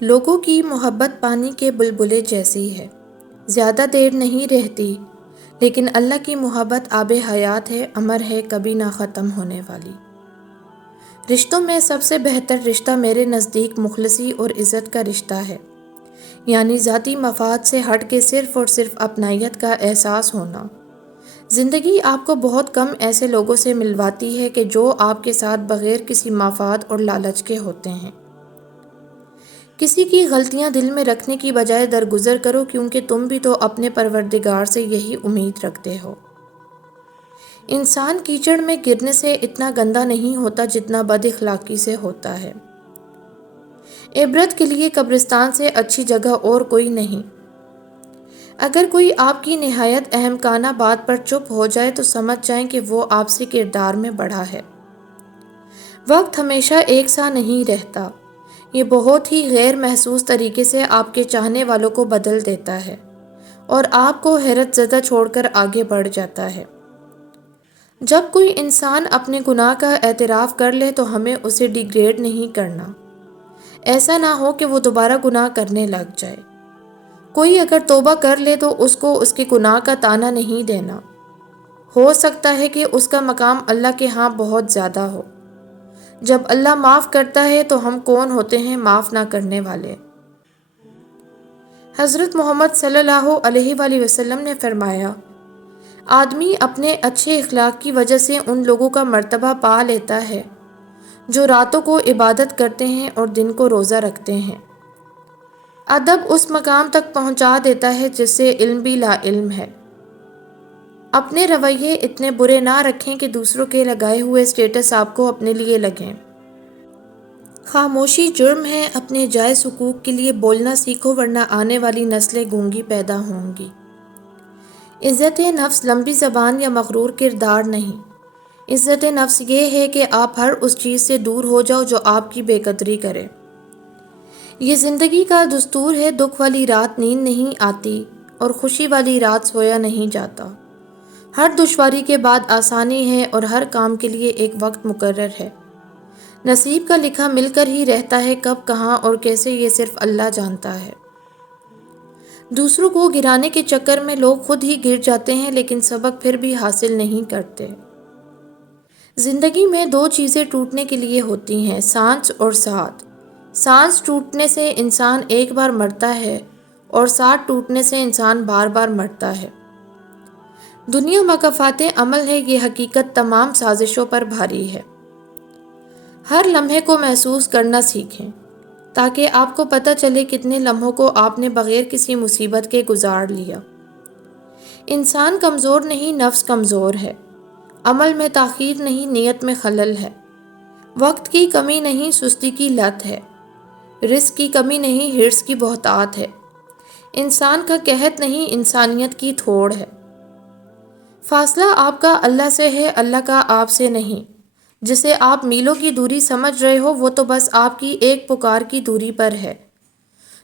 لوگوں کی محبت پانی کے بلبلے جیسی ہے، زیادہ دیر نہیں رہتی، لیکن اللہ کی محبت آب حیات ہے، امر ہے، کبھی نہ ختم ہونے والی۔ رشتوں میں سب سے بہتر رشتہ میرے نزدیک مخلصی اور عزت کا رشتہ ہے، یعنی ذاتی مفاد سے ہٹ کے صرف اور صرف اپنائیت کا احساس ہونا۔ زندگی آپ کو بہت کم ایسے لوگوں سے ملواتی ہے کہ جو آپ کے ساتھ بغیر کسی مفاد اور لالچ کے ہوتے ہیں۔ کسی کی غلطیاں دل میں رکھنے کی بجائے درگزر کرو، کیونکہ تم بھی تو اپنے پروردگار سے یہی امید رکھتے ہو۔ انسان کیچڑ میں گرنے سے اتنا گندا نہیں ہوتا جتنا بد اخلاقی سے ہوتا ہے۔ عبرت کے لیے قبرستان سے اچھی جگہ اور کوئی نہیں۔ اگر کوئی آپ کی نہایت احمقانہ بات پر چپ ہو جائے تو سمجھ جائیں کہ وہ آپ سے کردار میں بڑھا ہے۔ وقت ہمیشہ ایک سا نہیں رہتا، یہ بہت ہی غیر محسوس طریقے سے آپ کے چاہنے والوں کو بدل دیتا ہے اور آپ کو حیرت زدہ چھوڑ کر آگے بڑھ جاتا ہے۔ جب کوئی انسان اپنے گناہ کا اعتراف کر لے تو ہمیں اسے ڈیگریڈ نہیں کرنا، ایسا نہ ہو کہ وہ دوبارہ گناہ کرنے لگ جائے۔ کوئی اگر توبہ کر لے تو اس کو اس کے گناہ کا طعنہ نہیں دینا، ہو سکتا ہے کہ اس کا مقام اللہ کے ہاں بہت زیادہ ہو۔ جب اللہ معاف کرتا ہے تو ہم کون ہوتے ہیں معاف نہ کرنے والے؟ حضرت محمد صلی اللہ علیہ وآلہ وسلم نے فرمایا، آدمی اپنے اچھے اخلاق کی وجہ سے ان لوگوں کا مرتبہ پا لیتا ہے جو راتوں کو عبادت کرتے ہیں اور دن کو روزہ رکھتے ہیں۔ ادب اس مقام تک پہنچا دیتا ہے جس سے علم بھی لا علم ہے۔ اپنے رویے اتنے برے نہ رکھیں کہ دوسروں کے لگائے ہوئے سٹیٹس آپ کو اپنے لیے لگیں۔ خاموشی جرم ہے، اپنے جائز حقوق کے لیے بولنا سیکھو ورنہ آنے والی نسلیں گونگی پیدا ہوں گی۔ عزت نفس لمبی زبان یا مغرور کردار نہیں، عزت نفس یہ ہے کہ آپ ہر اس چیز سے دور ہو جاؤ جو آپ کی بے قدری کرے۔ یہ زندگی کا دستور ہے، دکھ والی رات نیند نہیں آتی اور خوشی والی رات سویا نہیں جاتا۔ ہر دشواری کے بعد آسانی ہے اور ہر کام کے لیے ایک وقت مقرر ہے۔ نصیب کا لکھا مل کر ہی رہتا ہے، کب کہاں اور کیسے یہ صرف اللہ جانتا ہے۔ دوسروں کو گرانے کے چکر میں لوگ خود ہی گر جاتے ہیں لیکن سبق پھر بھی حاصل نہیں کرتے۔ زندگی میں دو چیزیں ٹوٹنے کے لیے ہوتی ہیں، سانس اور ساتھ۔ سانس ٹوٹنے سے انسان ایک بار مرتا ہے اور ساتھ ٹوٹنے سے انسان بار بار مرتا ہے۔ دنیا مکافات عمل ہے، یہ حقیقت تمام سازشوں پر بھاری ہے۔ ہر لمحے کو محسوس کرنا سیکھیں تاکہ آپ کو پتہ چلے کتنے لمحوں کو آپ نے بغیر کسی مصیبت کے گزار لیا۔ انسان کمزور نہیں، نفس کمزور ہے۔ عمل میں تاخیر نہیں، نیت میں خلل ہے۔ وقت کی کمی نہیں، سستی کی لت ہے۔ رزق کی کمی نہیں، حرص کی بہتات ہے۔ انسان کا قحط نہیں، انسانیت کی تھوڑ ہے۔ فاصلہ آپ کا اللہ سے ہے، اللہ کا آپ سے نہیں۔ جسے آپ میلوں کی دوری سمجھ رہے ہو وہ تو بس آپ کی ایک پکار کی دوری پر ہے۔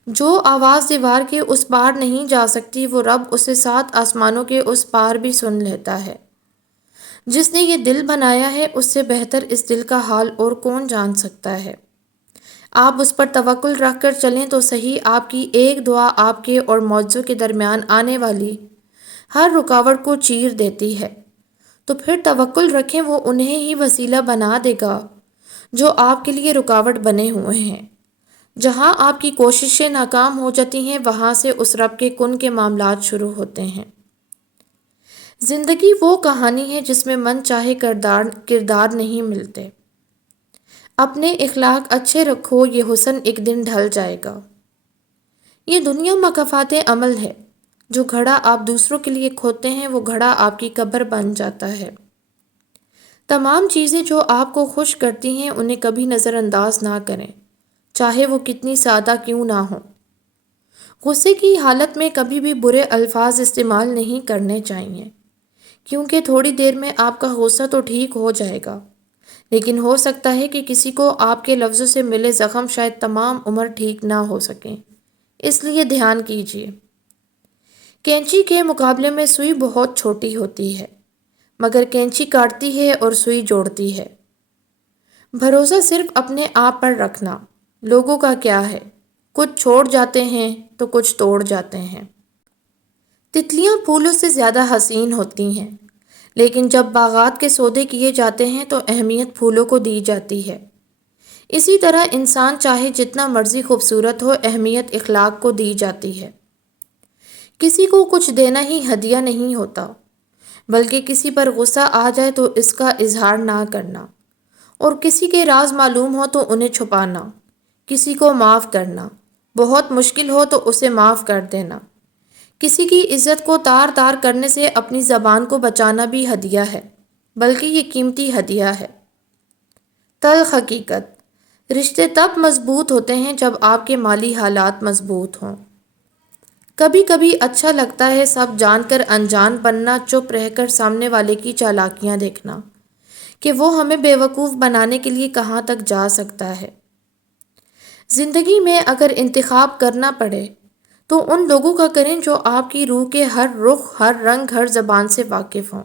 جو آواز دیوار کے اس پار نہیں جا سکتی وہ رب اسے 7 آسمانوں کے اس پار بھی سن لیتا ہے۔ جس نے یہ دل بنایا ہے اس سے بہتر اس دل کا حال اور کون جان سکتا ہے۔ آپ اس پر توکل رکھ کر چلیں تو صحیح، آپ کی ایک دعا آپ کے اور معجزوں کے درمیان آنے والی ہر رکاوٹ کو چیر دیتی ہے۔ تو پھر توکل رکھیں، وہ انہیں ہی وسیلہ بنا دے گا جو آپ کے لیے رکاوٹ بنے ہوئے ہیں۔ جہاں آپ کی کوششیں ناکام ہو جاتی ہیں وہاں سے اس رب کے کن کے معاملات شروع ہوتے ہیں۔ زندگی وہ کہانی ہے جس میں من چاہے کردار نہیں ملتے۔ اپنے اخلاق اچھے رکھو، یہ حسن ایک دن ڈھل جائے گا۔ یہ دنیا مکافات عمل ہے، جو گھڑا آپ دوسروں کے لیے کھوتے ہیں وہ گھڑا آپ کی قبر بن جاتا ہے۔ تمام چیزیں جو آپ کو خوش کرتی ہیں انہیں کبھی نظر انداز نہ کریں، چاہے وہ کتنی سادہ کیوں نہ ہوں۔ غصے کی حالت میں کبھی بھی برے الفاظ استعمال نہیں کرنے چاہیے، کیونکہ تھوڑی دیر میں آپ کا غصہ تو ٹھیک ہو جائے گا، لیکن ہو سکتا ہے کہ کسی کو آپ کے لفظوں سے ملے زخم شاید تمام عمر ٹھیک نہ ہو سکیں، اس لیے دھیان کیجیے۔ کینچی کے مقابلے میں سوئی بہت چھوٹی ہوتی ہے، مگر کینچی کاٹتی ہے اور سوئی جوڑتی ہے۔ بھروسہ صرف اپنے آپ پر رکھنا، لوگوں کا کیا ہے۔ کچھ چھوڑ جاتے ہیں تو کچھ توڑ جاتے ہیں۔ تتلیاں پھولوں سے زیادہ حسین ہوتی ہیں، لیکن جب باغات کے سودے کیے جاتے ہیں تو اہمیت پھولوں کو دی جاتی ہے۔ اسی طرح انسان چاہے جتنا مرضی خوبصورت ہو، اہمیت اخلاق کو دی جاتی ہے۔ کسی کو کچھ دینا ہی ہدیہ نہیں ہوتا، بلکہ کسی پر غصہ آ جائے تو اس کا اظہار نہ کرنا، اور کسی کے راز معلوم ہو تو انہیں چھپانا، کسی کو معاف کرنا، بہت مشکل ہو تو اسے معاف کر دینا۔ کسی کی عزت کو تار تار کرنے سے اپنی زبان کو بچانا بھی ہدیہ ہے، بلکہ یہ قیمتی ہدیہ ہے۔ تلخ حقیقت: رشتے تب مضبوط ہوتے ہیں جب آپ کے مالی حالات مضبوط ہوں۔ کبھی کبھی اچھا لگتا ہے سب جان کر انجان بننا، چپ رہ کر سامنے والے کی چالاکیاں دیکھنا کہ وہ ہمیں بیوقوف بنانے کے لیے کہاں تک جا سکتا ہے۔ زندگی میں اگر انتخاب کرنا پڑے تو ان لوگوں کا کریں جو آپ کی روح کے ہر رخ، ہر رنگ، ہر زبان سے واقف ہوں،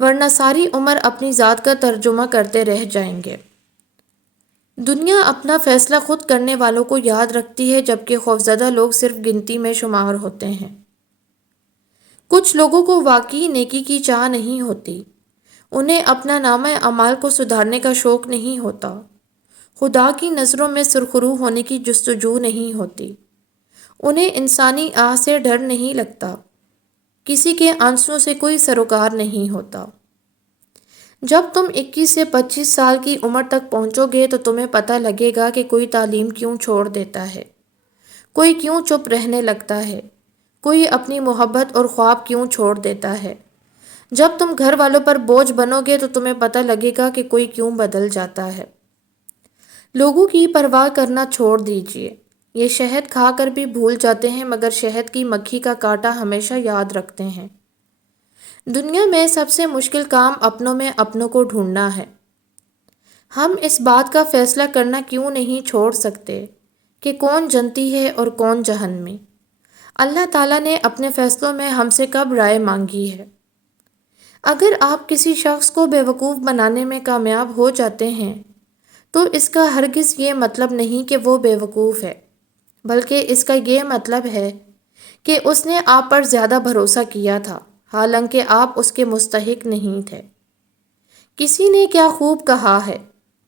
ورنہ ساری عمر اپنی ذات کا ترجمہ کرتے رہ جائیں گے۔ دنیا اپنا فیصلہ خود کرنے والوں کو یاد رکھتی ہے، جبکہ خوفزدہ لوگ صرف گنتی میں شمار ہوتے ہیں۔ کچھ لوگوں کو واقعی نیکی کی چاہ نہیں ہوتی، انہیں اپنا نامہ اعمال کو سدھارنے کا شوق نہیں ہوتا، خدا کی نظروں میں سرخرو ہونے کی جستجو نہیں ہوتی، انہیں انسانی آہ سے ڈر نہیں لگتا، کسی کے آنسوؤں سے کوئی سروکار نہیں ہوتا۔ جب تم 21 سے 25 سال کی عمر تک پہنچو گے تو تمہیں پتہ لگے گا کہ کوئی تعلیم کیوں چھوڑ دیتا ہے، کوئی کیوں چپ رہنے لگتا ہے، کوئی اپنی محبت اور خواب کیوں چھوڑ دیتا ہے۔ جب تم گھر والوں پر بوجھ بنو گے تو تمہیں پتہ لگے گا کہ کوئی کیوں بدل جاتا ہے۔ لوگوں کی پرواہ کرنا چھوڑ دیجیے، یہ شہد کھا کر بھی بھول جاتے ہیں مگر شہد کی مکھی کا کانٹا ہمیشہ یاد رکھتے ہیں۔ دنیا میں سب سے مشکل کام اپنوں میں اپنوں کو ڈھونڈنا ہے۔ ہم اس بات کا فیصلہ کرنا کیوں نہیں چھوڑ سکتے کہ کون جنتی ہے اور کون جہنمی؟ اللہ تعالیٰ نے اپنے فیصلوں میں ہم سے کب رائے مانگی ہے؟ اگر آپ کسی شخص کو بیوقوف بنانے میں کامیاب ہو جاتے ہیں تو اس کا ہرگز یہ مطلب نہیں کہ وہ بیوقوف ہے، بلکہ اس کا یہ مطلب ہے کہ اس نے آپ پر زیادہ بھروسہ کیا تھا، حالانکہ آپ اس کے مستحق نہیں تھے۔ کسی نے کیا خوب کہا ہے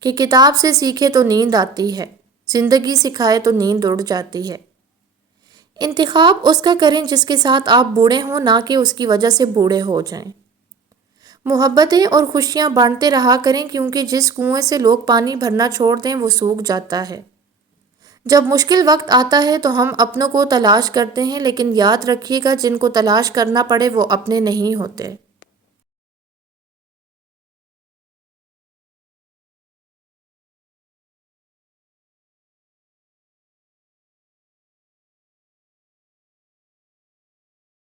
کہ کتاب سے سیکھے تو نیند آتی ہے، زندگی سکھائے تو نیند اڑ جاتی ہے۔ انتخاب اس کا کریں جس کے ساتھ آپ بوڑھے ہوں، نہ کہ اس کی وجہ سے بوڑھے ہو جائیں۔ محبتیں اور خوشیاں بانٹتے رہا کریں، کیونکہ جس کنویں سے لوگ پانی بھرنا چھوڑ دیں وہ سوکھ جاتا ہے۔ جب مشکل وقت آتا ہے تو ہم اپنوں کو تلاش کرتے ہیں، لیکن یاد رکھیے گا جن کو تلاش کرنا پڑے وہ اپنے نہیں ہوتے۔